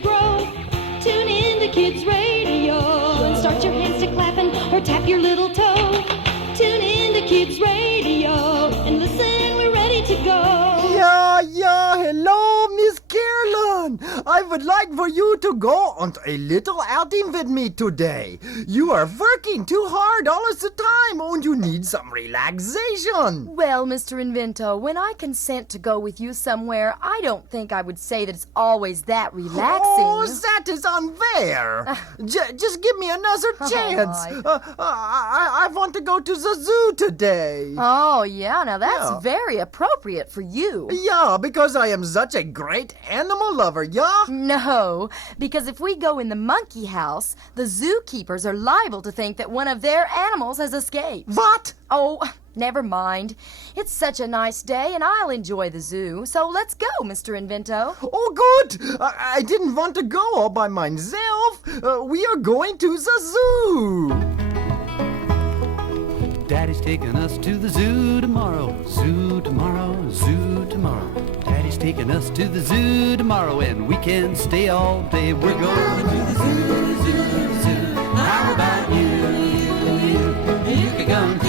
to grow. Tune in to Kids Radio and start your hands to clapping or tap your little toe. Tune in to Kids Radio and listen, we're ready to go. Hello, Miss Carolyn. I would like for you to go on a little outing with me today. You are working too hard all the time and you need some relaxation. Well, Mr. Invento, when I consent to go with you somewhere, I don't think I would say that it's always that relaxing. Oh, that is unfair. Just give me another chance. I want to go to the zoo today. Oh, yeah, now that's very appropriate for you. Yeah, because I am such a great animal lover, yeah? No, because if we go in the monkey house, the zookeepers are liable to think that one of their animals has escaped. What? Oh, never mind. It's such a nice day, and I'll enjoy the zoo. So let's go, Mr. Invento. Oh, good. I didn't want to go all by myself. We are going to the zoo. Daddy's taking us to the zoo tomorrow. Zoo tomorrow, zoo tomorrow. Daddy's taking us to the zoo tomorrow, and we can stay all day. We're going to the zoo, zoo, zoo. How about you? You can come too.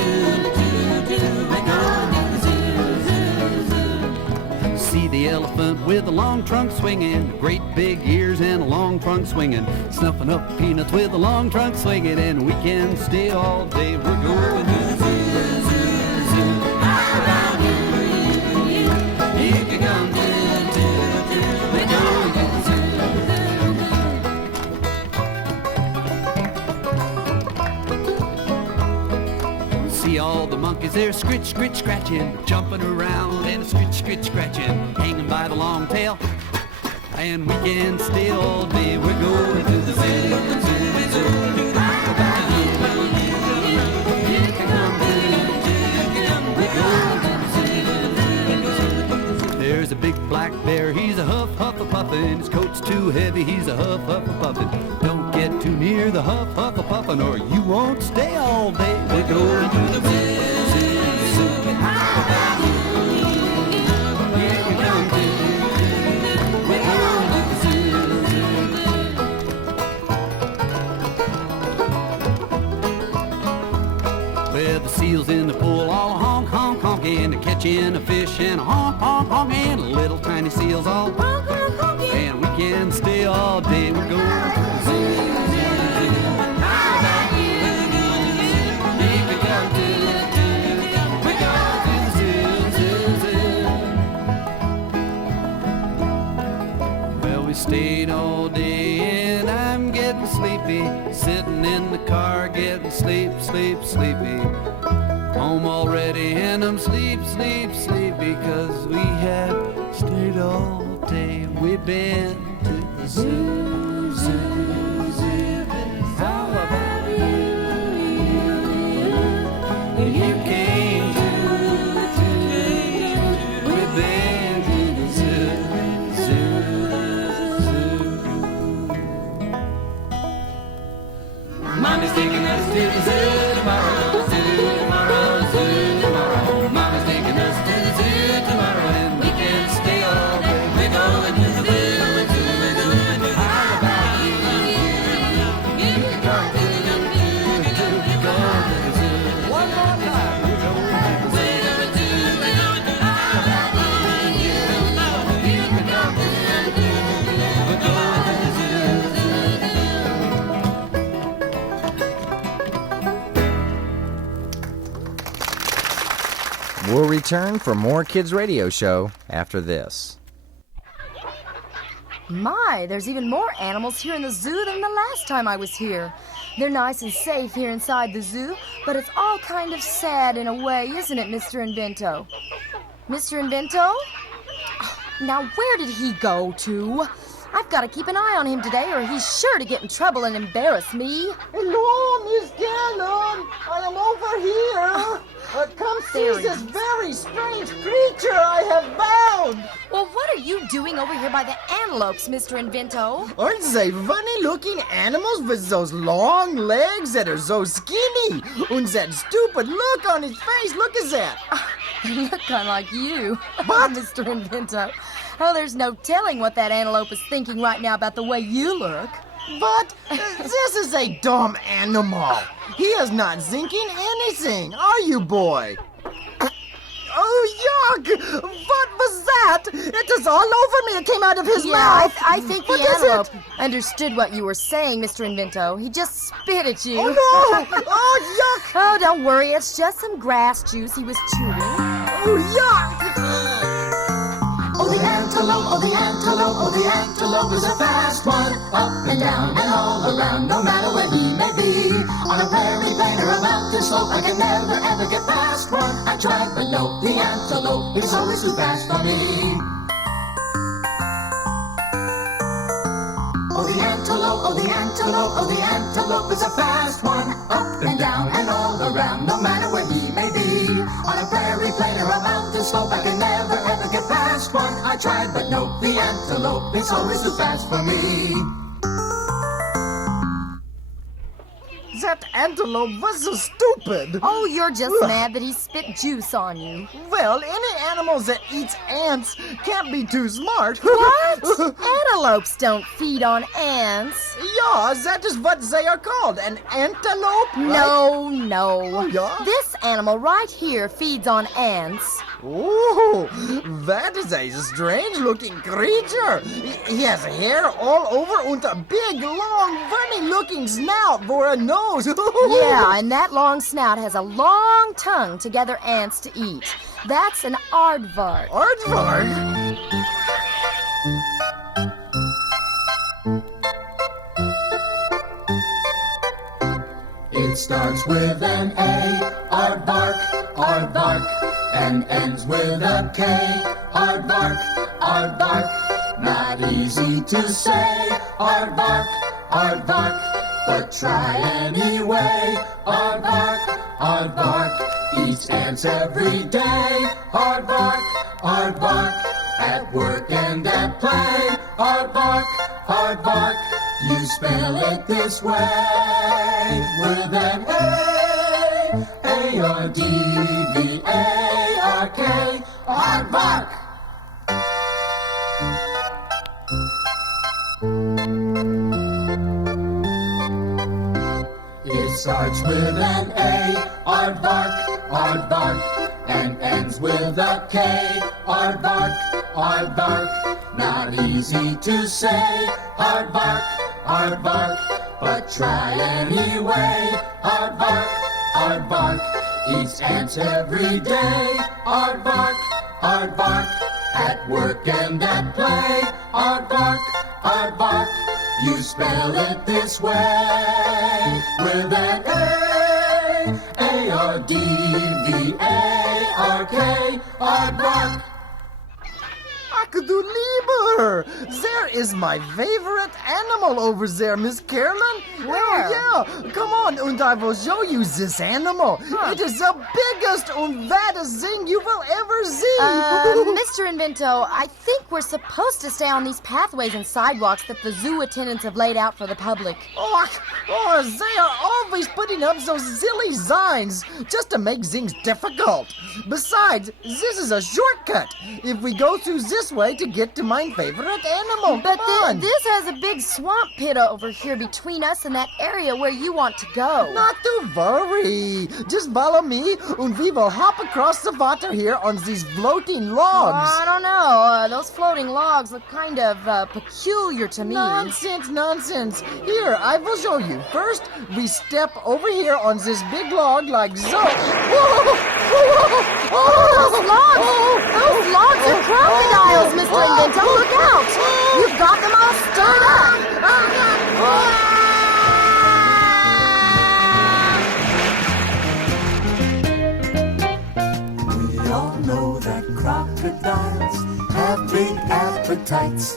We're going to the zoo, zoo, zoo. See the elephant with a long trunk swinging, great big ears and a long trunk swinging, snuffing up peanuts with a long trunk swinging, and we can stay all day. We're going to the zoo, zoo, zoo. How about you? You can come too. We're going to the zoo. See all the monkeys there scritch, scritch, scratching, jumping around and scritch, scritch, scratching, hanging by the long tail. And we can stay all day. We're going to the zoo, zoo, zoo. How about you? You can come too. We're going to the zoo. There's a big black bear. He's a huff, huff, a puffin'. His coat's too heavy. He's a huff, huff, a puffin'. Don't get too near the huff, huff, a puffin', or you won't stay all day. We're going to the zoo, zoo, zoo. How about you? You can come too. We're going to the zoo. Well, the seals in the pool all honk, honk, honking, catching a fish and a honk, honk, honking, little tiny seals all honk, honk, honking, and we can stay all day. We're going to the zoo, zoo, zoo. How about you? You can come too. We're going to the zoo, zoo, zoo. Well, we stayed all day and I'm getting sleepy, sitting in the car getting sleep, sleep, sleepy. Home already and I'm sleep, sleep, sleepy, 'cause we have stayed all day. We've been to the zoo, zoo, zoo. How about you? You came too. We've been to the zoo, zoo, zoo. Mommy's taking us to the zoo tomorrow, zoo tomorrow, zoo tomorrow. Mommy's taking us to the zoo tomorrow, and we can stay all day. We're going to the zoo, zoo, zoo. How about you? You can come to the zoo, we're going to the zoo. One more time, we're going to the zoo. How about you? You can come to the zoo, we're going to the zoo. We'll return for more Kids Radio Show after this. My, there's even more animals here in the zoo than the last time I was here. They're nice and safe here inside the zoo, but it's all kind of sad in a way, isn't it, Mr. Invento? Mr. Invento? Now, where did he go to? I've got to keep an eye on him today, or he's sure to get in trouble and embarrass me. Hello, Miss Carolyn. I am over here. Come see There he this is. very strange creature I have found. Well, what are you doing over here by the antelopes, Mr. Invento? Aren't they funny-looking animals with those long legs that are so skinny? And that stupid look on his face. Look at that. They look kind of like you, What? Mr. Invento. Oh, there's no telling what that antelope is thinking right now about the way you look. But this is a dumb animal. He is not thinking anything, are you, boy? Oh, yuck! What was that? It is all over me. It came out of his mouth. I think the What is antelope it? understood what you were saying, Mr. Invento. He just spit at you. Oh, no! Oh, yuck! Oh, don't worry. It's just some grass juice he was chewing. Oh, yuck! Oh, the antelope, oh, the antelope, oh, the antelope is a fast one. Up and down and all around, no matter where he may be. On a prairie, plain, or a mountain slope, I can never, ever get past one. I tried, but no, the antelope is always too fast for me. Oh, the antelope, oh, the antelope, oh, the antelope is a fast one. Up and down and all around, no matter where he may be. On a prairie, plain, or a mountain slope, I can never, ever get past one. I tried, but no, the antelope is always too fast for me. That antelope was so stupid. Oh, you're just mad that he spit juice on you. Well, any animals that eats ants can't be too smart. What? Antelopes don't feed on ants. Yeah, that is what they are called, an antelope. Right? No. Yeah? This animal right here feeds on ants. Oh, that is a strange-looking creature. He has hair all over and a big, long, funny-looking snout for a nose. Yeah, and that long snout has a long tongue to gather ants to eat. That's an aardvark. Aardvark? It starts with an A, aardvark, aardvark, and ends with a K, aardvark, aardvark. Not easy to say, aardvark, aardvark, but try anyway, aardvark, aardvark. Eats ants every day, aardvark, aardvark. At work and at play, aardvark, aardvark. You spell it this way, with an A, A-R-D-V-A-R-K, aardvark. It starts with an A, aardvark, aardvark, and ends with a K, aardvark, aardvark. Not easy to say, aardvark, aardvark, but try anyway, aardvark, aardvark. Eats ants every day, aardvark, aardvark. At work and at play, aardvark, aardvark. You spell it this way, with an A, A-R-D-V-A-R-K, aardvark. Du lieber! There is my favorite animal over there, Miss Carolyn. Where? Oh, yeah. Come on, and I will show you this animal. It is the biggest and fattest thing you will ever see. Mr. Invento, I think we're supposed to stay on these pathways and sidewalks that the zoo attendants have laid out for the public. They are always putting up those silly signs just to make things difficult. Besides, this is a shortcut. If we go through this way to get to my favorite animal. But Come on. this has a big swamp pit over here between us and that area where you want to go. Not to worry. Just follow me and we will hop across the water here on these floating logs. I don't know. Those floating logs look kind of peculiar to me. Nonsense. Here, I will show you. First, we step over here on this big log like so. Those logs are crocodiles, Mr. Invento. Look out! You've got them all stirred up. We all know that crocodiles have big appetites.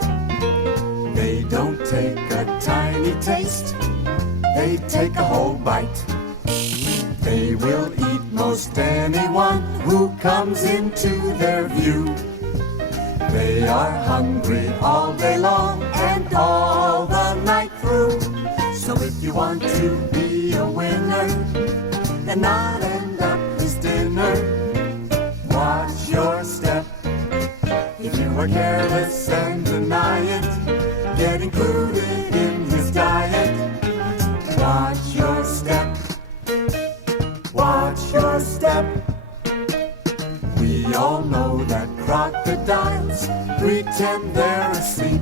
They don't take a tiny taste, they take a whole bite. They will eat most anyone who comes into their view. They are hungry all day long and all the night through. So if you want to be a winner and not end up as dinner, watch your step. If you are careless and deny it, get included in his diet. Watch your step. Watch your step. We all know that crocodiles pretend they're asleep.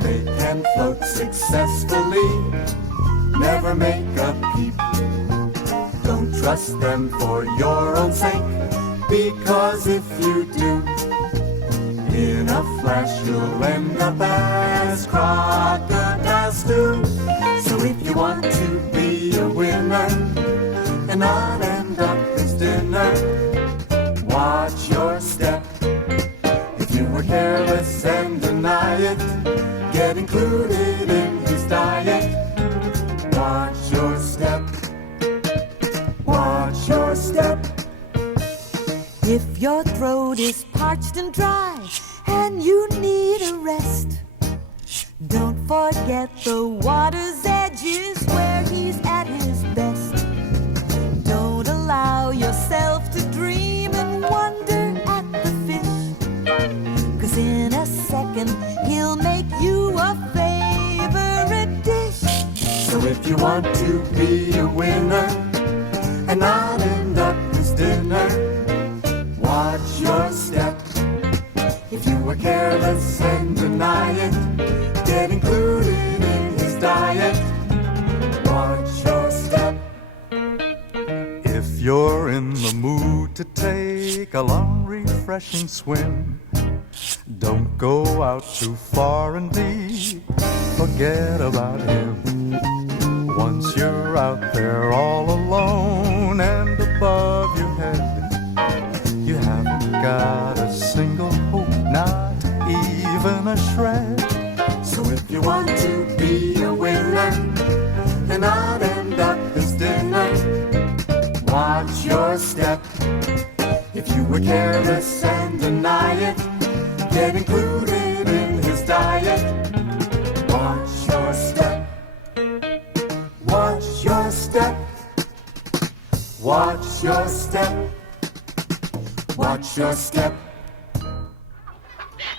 They can float successfully, never make a peep. Don't trust them for your own sake, because if you do, in a flash you'll end up as crocodiles do. So if you want to be a winner and not end up as dinner, watch your step. If you were careless and deny it, get included in his diet. Watch your step. Watch your step. If your throat is parched and dry and you need a rest, don't forget the water's edge is where he's at his best. Don't allow yourself to dream and wonder at the fish, 'cause in a second he'll make you a favorite dish. So if you want to be a winner and not end up as dinner, watch your step. If you were careless and deny it, get included in his diet. Watch your step. If you're in the mood to take a long, refreshing swim, don't go out too far and deep. Forget about him. Once you're out there all alone and above your head, you haven't got a single hope, not even a shred. So if you want to be a winner and not end up as dinner, watch your step. If you were careless and deny it, get included in his diet. Watch your step. Watch your step. Watch your step. Watch your step.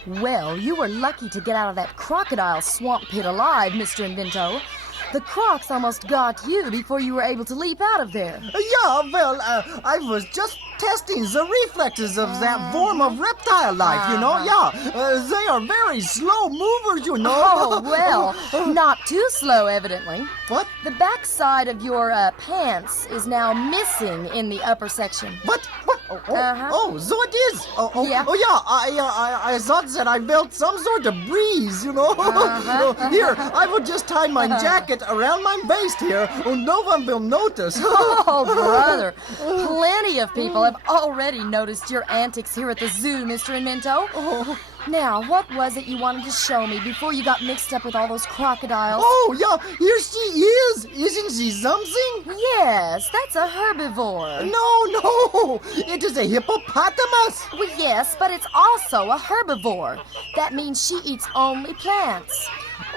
Well, you were lucky to get out of that crocodile swamp pit alive, Mr. Invento. The crocs almost got you before you were able to leap out of there. Yeah, well, I was just testing the reflexes of that form of reptile life, you know? Yeah, they are very slow movers, you know? Oh, well, not too slow, evidently. What? The backside of your pants is now missing in the upper section. What? Oh, so it is. Yeah. I thought that I felt some sort of breeze, you know. Here, I will just tie my jacket around my waist here, and no one will notice. Oh, brother, plenty of people have already noticed your antics here at the zoo, Mr. Invento. Oh. Now, what was it you wanted to show me before you got mixed up with all those crocodiles? Oh, yeah, here she is. Isn't she something? Yes, that's a herbivore. No, it is a hippopotamus. Well, yes, but it's also a herbivore. That means she eats only plants.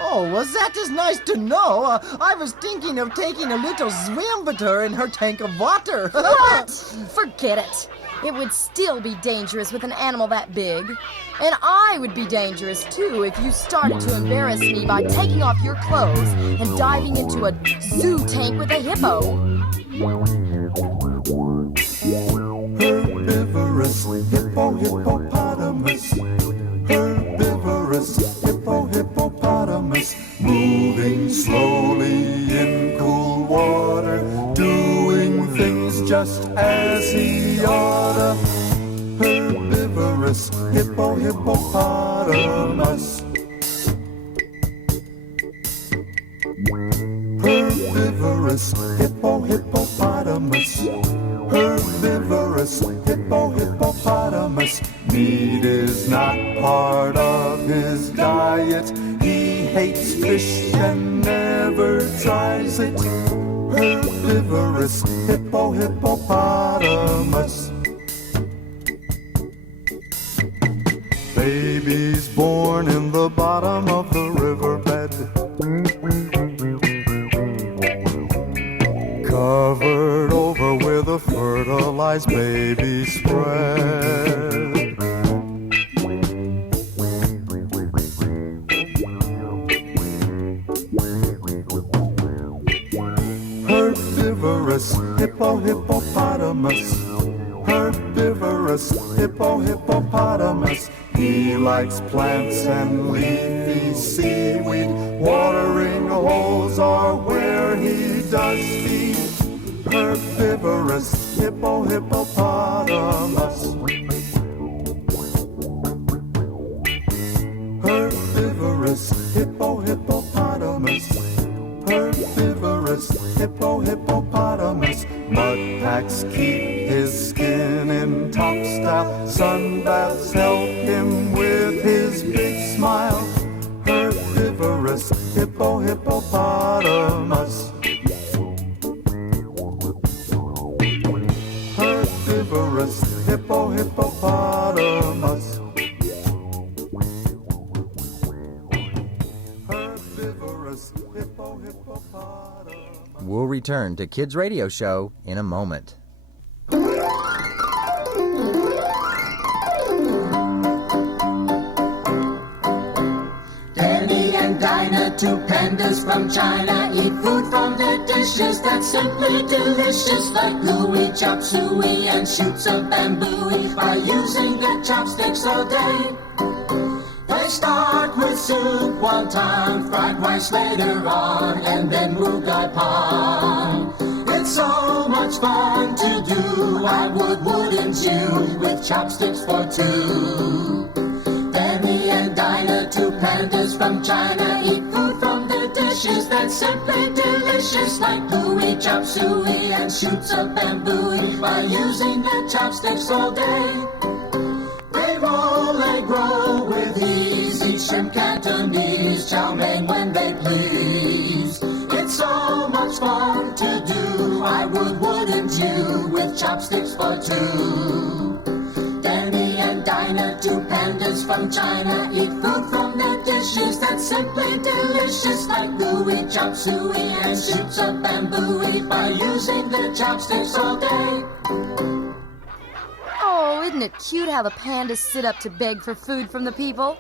Oh, well, that is nice to know. I was thinking of taking a little swim with her in her tank of water. What? Forget it. It would still be dangerous with an animal that big. And I would be dangerous, too, if you started to embarrass me by taking off your clothes and diving into a zoo tank with a hippo. Herbivorous hippopotamus. Herbivorous hippopotamus. Moving slowly in cool water, doing things just as he oughta. Herbivorous hippopotamus. Herbivorous hippopotamus. Herbivorous hippopotamus. Meat is not part of his diet. He hates fish and never tries it. Herbivorous hippopotamus. Babies born in the bottom of the riverbed, covered over with a fertilized baby spread. herbivorous hippopotamus. Herbivorous hippopotamus. He likes plants and leafy seaweed. Watering holes are where he does feed. Herbivorous hippopotamus. Herbivorous hippopotamus. Herbivorous hippopotamus. Mud packs keep his skin in top style. Sun baths help him with his big smile. Herbivorous hippopotamus. Herbivorous hippopotamus. Herbivorous hippopotamus. We'll return to Kids Radio Show in a moment. Danny and Dinah, two pandas from China, eat food from their dishes that's simply delicious, like Louie chops suey and shoots of bamboo by using their chopsticks all day. They start with soup one time, fried rice later on, and then mugai pie. It's so much fun to do, wouldn't you, with chopsticks for two. Danny and Dinah, two pandas from China, eat food from their dishes that's simply delicious, like Louie chops suey and shoots of bamboo by using their chopsticks all day. They roll, they grow with ease, eat shrimp Cantonese, chow mein when they please. It's so much fun to do, wouldn't you, with chopsticks for two. Danny and Dinah, two pandas from China, eat food from their dishes that's simply delicious, like Louie chops suey and shoots of bamboo by using their chopsticks all day. Oh, isn't it cute how the pandas sit up to beg for food from the people?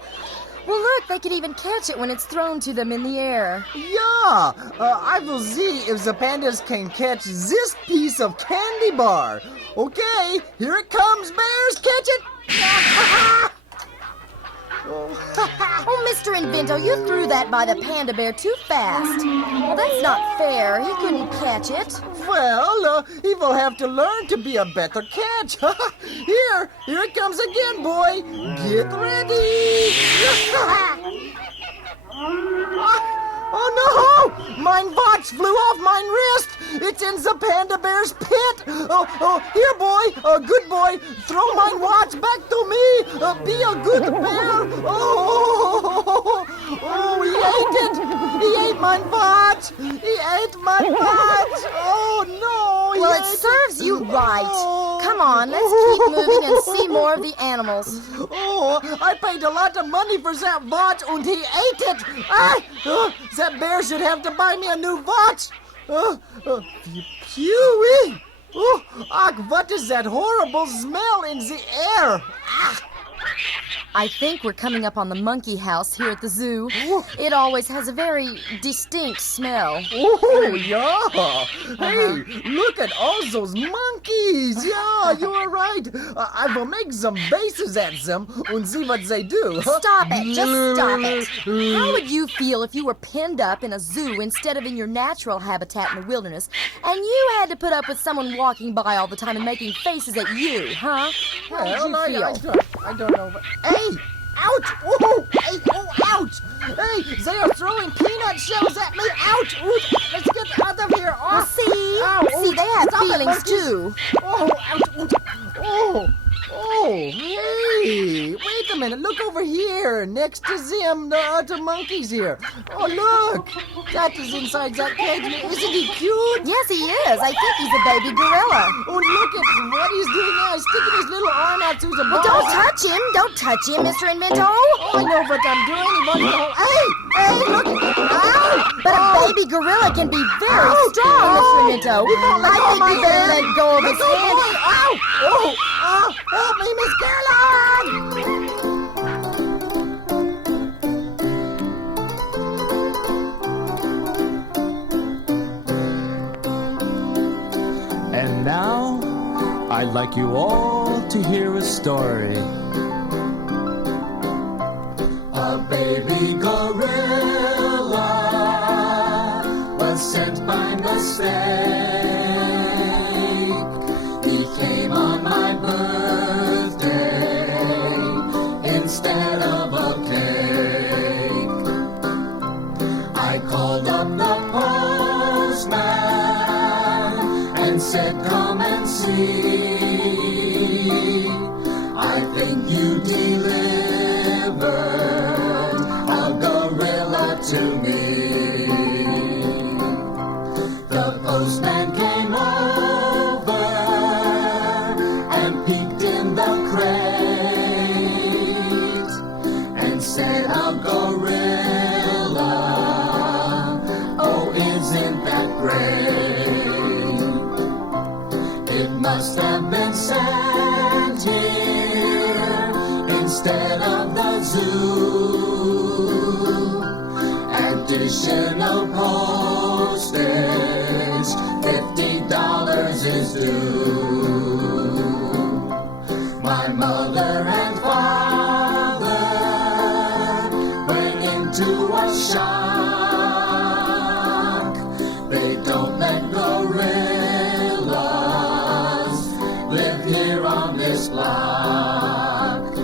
Well, look, they can even catch it when it's thrown to them in the air. Yeah, I will see if the pandas can catch this piece of candy bar. Okay, here it comes, bears, catch it! Oh, Mr. Invento, you threw that by the panda bear too fast. Well, that's not fair. He couldn't catch it. Well, he will have to learn to be a better catch. Here it comes again, boy. Get ready. Oh no! Mine watch flew off mine wrist. It's in the panda bear's pit. Oh, here, boy. Good boy. Throw mine watch back to me. Be a good bear. Oh, he ate it. He ate mine watch. He ate my watch. Oh no! Well, it serves you right. Come on, let's keep moving and see more of the animals. Oh, I paid a lot of money for that watch and he ate it. That bear should have to buy me a new watch. Phew! What is that horrible smell in the air? I think we're coming up on the monkey house here at the zoo. It always has a very distinct smell. Oh, yeah. Hey, look at all those monkeys. Yeah, you are right. I will make some bases at them and see what they do. Stop it. Just stop it. How would you feel if you were penned up in a zoo instead of in your natural habitat in the wilderness, and you had to put up with someone walking by all the time and making faces at you, huh? How would you feel? I don't know. Hey! Ouch! Oh! Hey! Oh! Ouch! Hey! They are throwing peanut shells at me! Ouch! Ooh, let's get out of here! Well, see? See, they have feelings, too. Oh! Ouch! Ooh. Oh! Hey! Wait a minute! Look over here! Next to them, the other monkeys here. Oh, look! That is inside that cage. Isn't he cute? Yes, he is. I think he's a baby gorilla. Oh, look at what he's doing now. He's sticking his little arm out through the ball. Well, don't touch him. Don't touch him, Mr. Invento. Oh, I know what I'm doing. He wants to hold... Hey, look! Ow! But a baby gorilla can be very strong, Mr. Invento. I think we better let go of his hand. Ow! Oh! Help me, Miss Carolyn! And now, I'd like you all to hear a story. A baby gorilla was sent by mistake. He came on my birthday instead of a cake. I called up the postman and said, come and see. I think you delivered a gorilla to me. The postman came over and peeked in the crate and said, a gorilla, oh, isn't that great? It must have been sent here instead of the zoo. Additional postage, $50 is due. My mother and father went into a shock. They don't let gorillas live here on this block.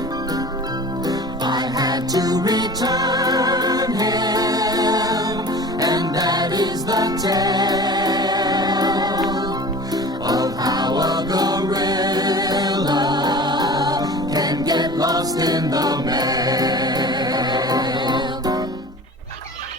I had to return him, and that is the tale of how a gorilla can get lost in the mail.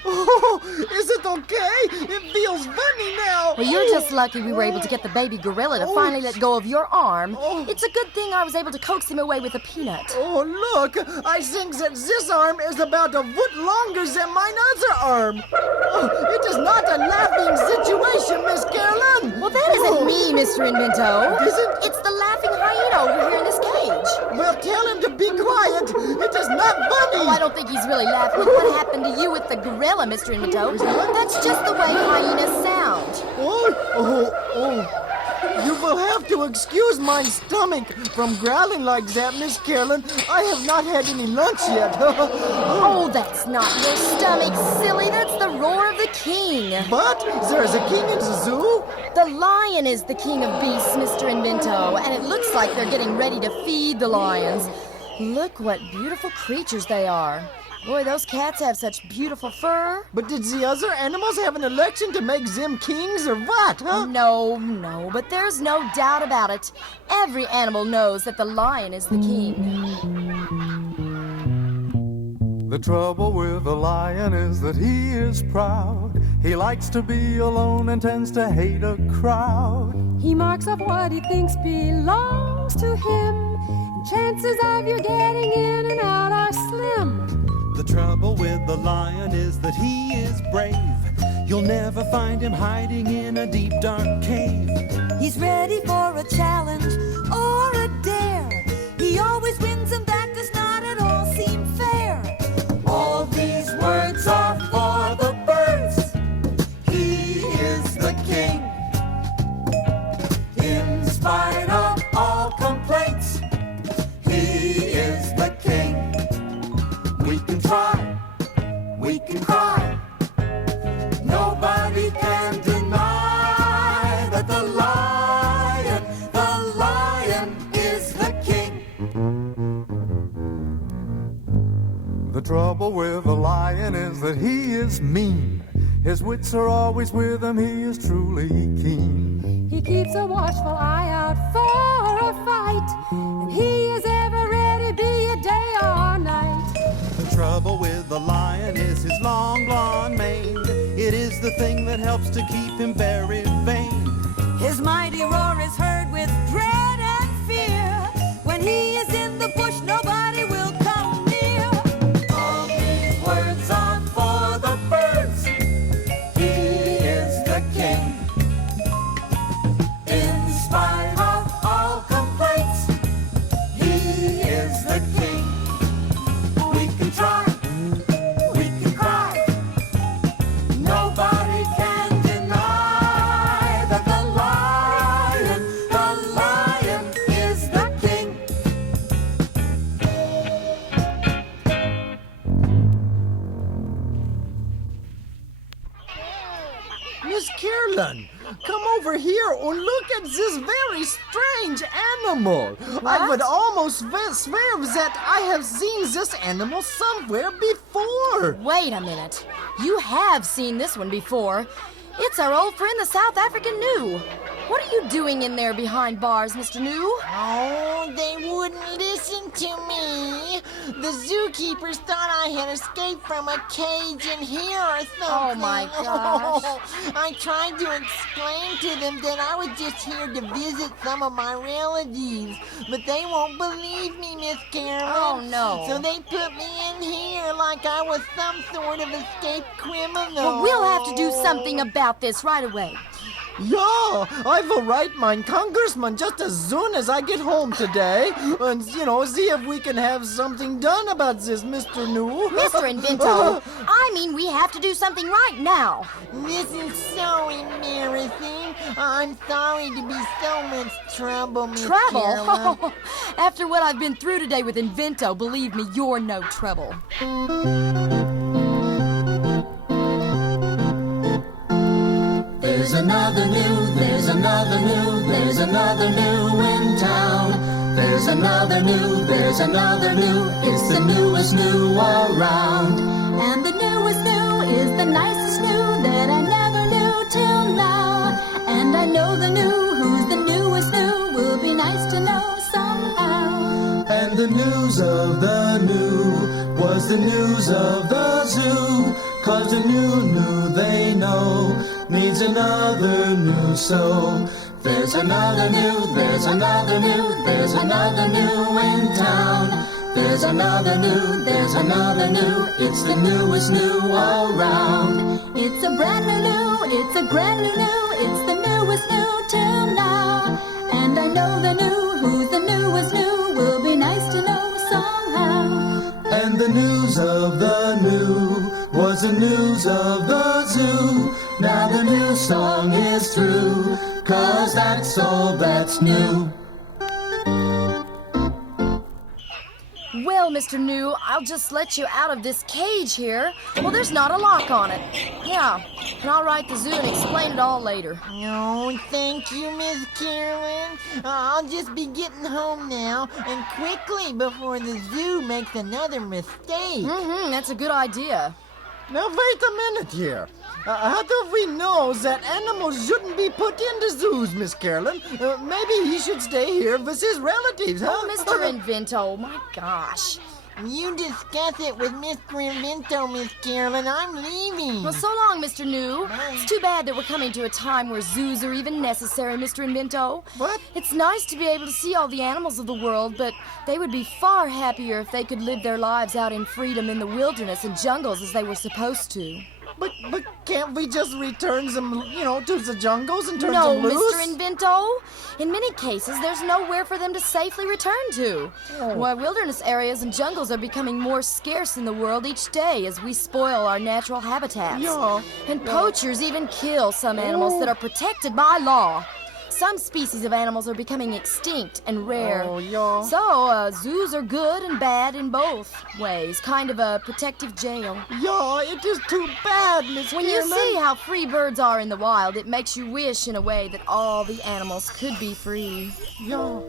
Oh, is it okay? It feels funny now. Well, you're just lucky we were able to get the baby gorilla to finally let go of your arm. It's a good thing I was able to coax him away with a peanut. Oh, look, I think that this arm is about a foot longer than my other arm. Oh, it is not a laughing situation, Miss Carolyn. Well, that isn't me, Mr. Invento. Isn't? It's the laughing hyena over here in this cage. Well, tell him to be quiet. It is not funny. Oh, I don't think he's really laughing at what happened to you with the gorilla, Mr. Invento. That's just the way hyenas sound. Oh. You will have to excuse my stomach from growling like that, Miss Carolyn. I have not had any lunch yet. Oh, that's not your stomach, silly. That's the roar of the king. But there is a king in the zoo? The lion is the king of beasts, Mr. Invento, and it looks like they're getting ready to feed the lions. Look what beautiful creatures they are. Boy, those cats have such beautiful fur. But did the other animals have an election to make them kings or what, huh? No, but there's no doubt about it. Every animal knows that the lion is the king. The trouble with the lion is that he is proud. He likes to be alone and tends to hate a crowd. He marks up what he thinks belongs to him. And chances of you getting in and out are slim. The trouble with the lion is that he is brave. You'll never find him hiding in a deep, dark cave. He's ready for a challenge or a dare. He always wins, and that does not at all seem fair. All these words are for the birds. He is the king. In spite of all complaints, he is the king. We can try, we can cry. Nobody can deny that the lion is the king. The trouble with the lion is that he is mean. His wits are always with him, he is truly keen. He keeps a watchful eye out for a fight, and he is ever ready, be it day or night. The trouble with the lion is his long blonde mane. It is the thing that helps to keep him very vain. His mighty roar is heard with dread and fear. When he is in the bush, nobody will come near. All these words are for the birds. He is the king. In spite of all complaints, he is the king. We can try, we can cry. Nobody can deny over here and look at this very strange animal. I would almost swear that I have seen this animal somewhere before. Wait a minute. You have seen this one before. It's our old friend, the South African Gnu. What are you doing in there behind bars, Mr. Gnu? Oh, they wouldn't listen to me. The zookeepers thought I had escaped from a cage in here or something. Oh, my gosh. I tried to explain to them that I was just here to visit some of my relatives, but they won't believe me, Miss Carolyn. Oh, no. So they put me in here like I was some sort of escaped criminal. Well, we'll have to do something about this right away. Yeah, I will write my congressman just as soon as I get home today. And, see if we can have something done about this, Mr. Gnu. Mr. Invento, I mean we have to do something right now. This is so embarrassing. I'm sorry to be so much trouble, Miss Carolyn. Trouble? After what I've been through today with Invento, believe me, you're no trouble. There's another Gnu, there's another Gnu, there's another Gnu in town. There's another Gnu, there's another Gnu, it's the newest Gnu around. And the newest Gnu is the nicest Gnu that I never knew till now. And I know the Gnu, who's the newest Gnu, will be nice to know somehow. And the news of the Gnu was the news of the zoo. 'Cause the new they know needs another Gnu, so there's another Gnu, there's another Gnu, there's another Gnu in town. There's another Gnu, there's another Gnu, it's the newest Gnu around. It's a brand new Gnu, it's a brand new Gnu, it's the newest Gnu till now. And I know the Gnu, who's the newest Gnu, will be nice to know somehow. And the news of the Gnu was the news of the zoo. Now the new song is through, 'cause that's all that's new. Well, Mr. Gnu, I'll just let you out of this cage here. Well, there's not a lock on it. Yeah, and I'll write the zoo and explain it all later. Oh, thank you, Miss Carolyn. I'll just be getting home now, and quickly before the zoo makes another mistake. That's a good idea. Now, wait a minute here. How do we know that animals shouldn't be put into zoos, Miss Carolyn? Maybe he should stay here with his relatives, huh? Oh, Mr. Invento, my gosh. You discuss it with Mr. Invento, Miss Carolyn. I'm leaving. Well, so long, Mr. Gnu. It's too bad that we're coming to a time where zoos are even necessary, Mr. Invento. What? It's nice to be able to see all the animals of the world, but they would be far happier if they could live their lives out in freedom in the wilderness and jungles as they were supposed to. But can't we just return them, to the jungles and turn No, them loose? Mr. Invento. In many cases, there's nowhere for them to safely return to. Why, wilderness areas and jungles are becoming more scarce in the world each day as we spoil our natural habitats. Yeah. And poachers even kill some animals that are protected by law. Some species of animals are becoming extinct and rare. Oh, yeah. So, zoos are good and bad in both ways. Kind of a protective jail. Yeah, it is too bad, Miss When you Carolyn. see how free birds are in the wild, it makes you wish in a way that all the animals could be free. Yeah.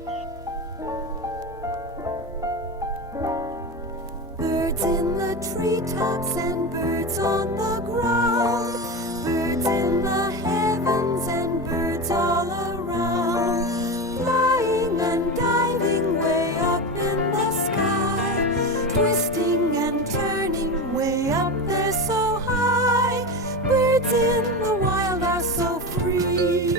Birds in the treetops and birds on the ground. Birds in the heavens and birds all around. Flying and diving way up in the sky. Twisting and turning way up there so high. Birds in the wild are so free.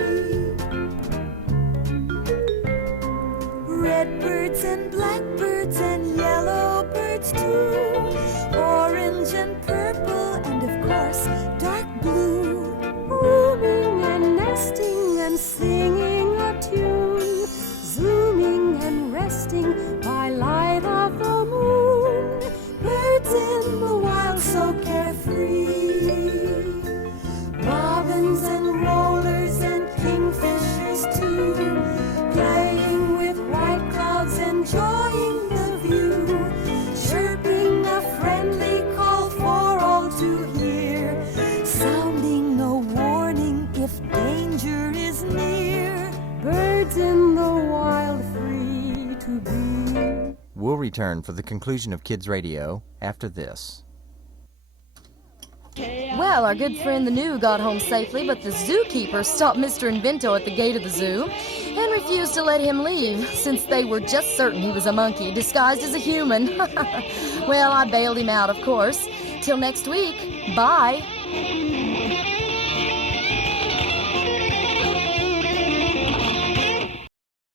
Red birds and blackbirds and yellow birds too. Orange and purple and of course dark blue. Rooming and nesting and singing. return for the conclusion of Kids Radio after this. Well, our good friend the Gnu got home safely, but the zookeeper stopped Mr. Invento at the gate of the zoo and refused to let him leave, since they were just certain he was a monkey disguised as a human. Well, I bailed him out, of course. Till next week, bye.